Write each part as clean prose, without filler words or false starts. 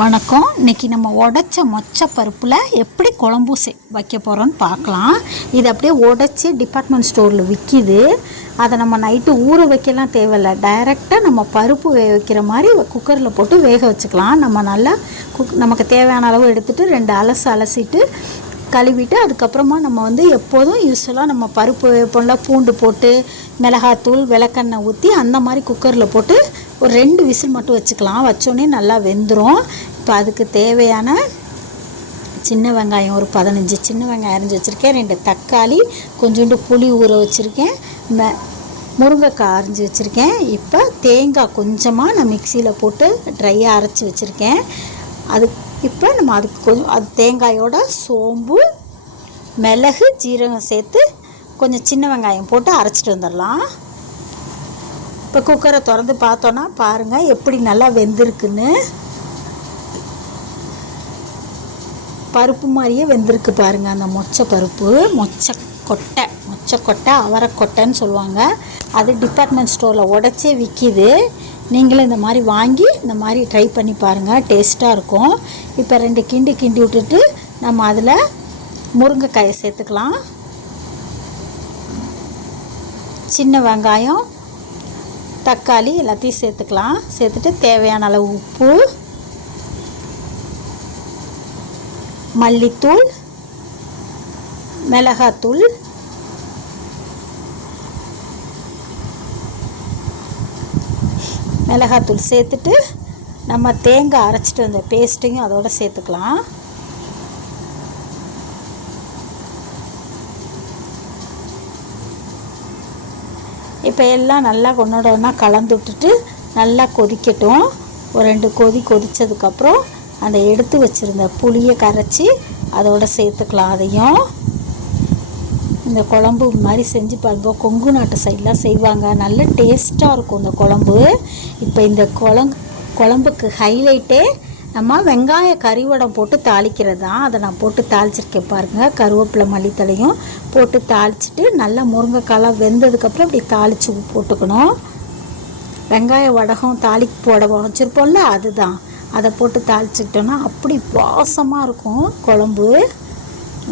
வணக்கம். இன்றைக்கி நம்ம உடச்ச மொச்சை பருப்பில் எப்படி குழம்பு வைக்க போகிறோன்னு பார்க்கலாம். இது அப்படியே உடச்சி டிபார்ட்மெண்ட் ஸ்டோரில் விற்கிது. அதை நம்ம நைட்டு ஊற வைக்கலாம் தேவையில்லை. டைரெக்டாக நம்ம பருப்பு வேக வைக்கிற மாதிரி குக்கரில் போட்டு வேக வச்சுக்கலாம். நம்ம நல்லா நமக்கு தேவையான அளவு எடுத்துகிட்டு 2 அலசிட்டு கழுவிட்டு அதுக்கப்புறமா நம்ம எப்போதும் யூஸ்வலாக நம்ம பருப்பு வேப்போம்ல, பூண்டு போட்டு மிளகாத்தூள் விளக்கெண்ணெய் ஊற்றி அந்த மாதிரி குக்கரில் போட்டு ஒரு 2 விசில் மட்டும் வச்சுக்கலாம். வச்சோடனே நல்லா வெந்துடும். இப்போ அதுக்கு தேவையான சின்ன வெங்காயம் ஒரு 15 சின்ன வெங்காயம் அரிஞ்சு வச்சுருக்கேன், 2 தக்காளி, கொஞ்சோண்டு புளி ஊற வச்சுருக்கேன், முருங்கைக்காய் அரிஞ்சு வச்சுருக்கேன். இப்போ தேங்காய் கொஞ்சமாக நான் மிக்சியில் போட்டு ட்ரையாக அரைச்சி வச்சுருக்கேன். இப்போ நம்ம அதுக்கு அது தேங்காயோட சோம்பு, மிளகு, ஜீரகம் சேர்த்து கொஞ்சம் சின்ன வெங்காயம் போட்டு அரைச்சிட்டு வந்துடலாம். இப்போ குக்கரை திறந்து பார்த்தோன்னா பாருங்கள் எப்படி நல்லா வெந்திருக்குன்னு. பருப்பு மாதிரியே வெந்திருக்கு பாருங்கள். அந்த மொச்சை பருப்பு, மொச்சை அவரைக்கொட்டைன்னு சொல்லுவாங்க. அது டிபார்ட்மெண்ட் ஸ்டோரில் உடச்சே விற்கிது. நீங்களும் இந்த மாதிரி வாங்கி இந்த மாதிரி ட்ரை பண்ணி பாருங்கள், டேஸ்ட்டாக இருக்கும். இப்போ 2 கிண்டி விட்டுட்டு நம்ம அதில் முருங்கைக்காயை சேர்த்துக்கலாம். சின்ன வெங்காயம், தக்காளி எல்லாத்தையும் சேர்த்துக்கலாம். சேர்த்துட்டு தேவையான அளவு உப்பு, மல்லித்தூள், மிளகாத்தூள், சேர்த்துட்டு நம்ம தேங்காய் அரைச்சிட்டு வந்த பேஸ்ட்டையும் அதோடு சேர்த்துக்கலாம். இப்போ எல்லாம் நல்லா ஒன்றா கலந்து விட்டுட்டு நல்லா கொதிக்கட்டும். ஒரு 2 கொதித்ததுக்கப்புறம் அந்த எடுத்து வச்சுருந்த புளியை கரைச்சி அதோடு சேர்த்துக்கலாம். அதையும் இந்த குழம்பு மாதிரி செஞ்சு பாருங்க. கொங்கு நாட்டு சைட்லாம் செய்வாங்க, நல்ல டேஸ்ட்டாக இருக்கும் இந்த குழம்பு. இப்போ இந்த குழம்புக்கு ஹைலைட்டே நம்ம வெங்காய கறிவடம் போட்டு தாளிக்கிறது தான். அதை நான் போட்டு தாளிச்சிருக்கேன் பாருங்கள். கருவேப்பிலை மல்லித்தலையும் போட்டு தாளிச்சிட்டு நல்லா முருங்கைக்காலாம் வெந்ததுக்கப்புறம் அப்படி தாளித்து போட்டுக்கணும். வெங்காய வடகம் போட வச்சுருப்போம்ல, அதுதான். அதை போட்டு தாளிச்சிக்கிட்டோன்னா அப்படி வாசமாக இருக்கும் குழம்பு.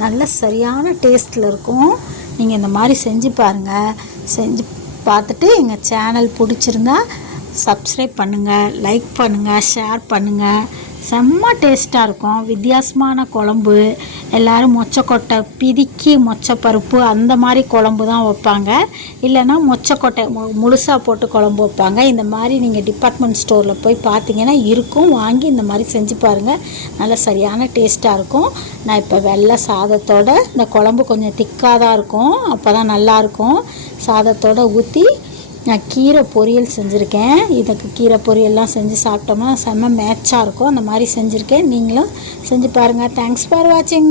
நல்ல சரியான டேஸ்ட்டில் இருக்கும். நீங்கள் இந்த மாதிரி செஞ்சு பாருங்கள். செஞ்சு பார்த்துட்டு எங்கள் சேனல் பிடிச்சிருந்தா சப்ஸ்கிரைப் பண்ணுங்கள், லைக் பண்ணுங்கள், ஷேர் பண்ணுங்கள். செம்ம டேஸ்ட்டாக இருக்கும். வித்தியாசமான குழம்பு. எல்லோரும் மொச்சக்கொட்டை பிதிக்கி மொச்சப்பருப்பு அந்த மாதிரி குழம்பு தான் வைப்பாங்க. இல்லைன்னா மொச்சக்கொட்டை முழுசாக போட்டு குழம்பு வைப்பாங்க. இந்த மாதிரி நீங்கள் டிபார்ட்மெண்ட் ஸ்டோரில் போய் பார்த்தீங்கன்னா இருக்கும். வாங்கி இந்த மாதிரி செஞ்சு பாருங்கள், நல்ல சரியான டேஸ்ட்டாக இருக்கும். நான் இப்போ வெள்ளை சாதத்தோடு இந்த குழம்பு கொஞ்சம் திக்காக தான் இருக்கும், அப்போ தான் நல்லாயிருக்கும். சாதத்தோடு ஊற்றி நான் கீரை பொரியல் செஞ்சுருக்கேன். இதுக்கு கீரை பொரியல்லாம் செஞ்சு சாப்பிட்டோம்னா செம்ம மேட்சாக இருக்கும். அந்த மாதிரி செஞ்சுருக்கேன். நீங்களும் செஞ்சு பாருங்கள். தேங்க்ஸ் ஃபார் வாட்சிங்.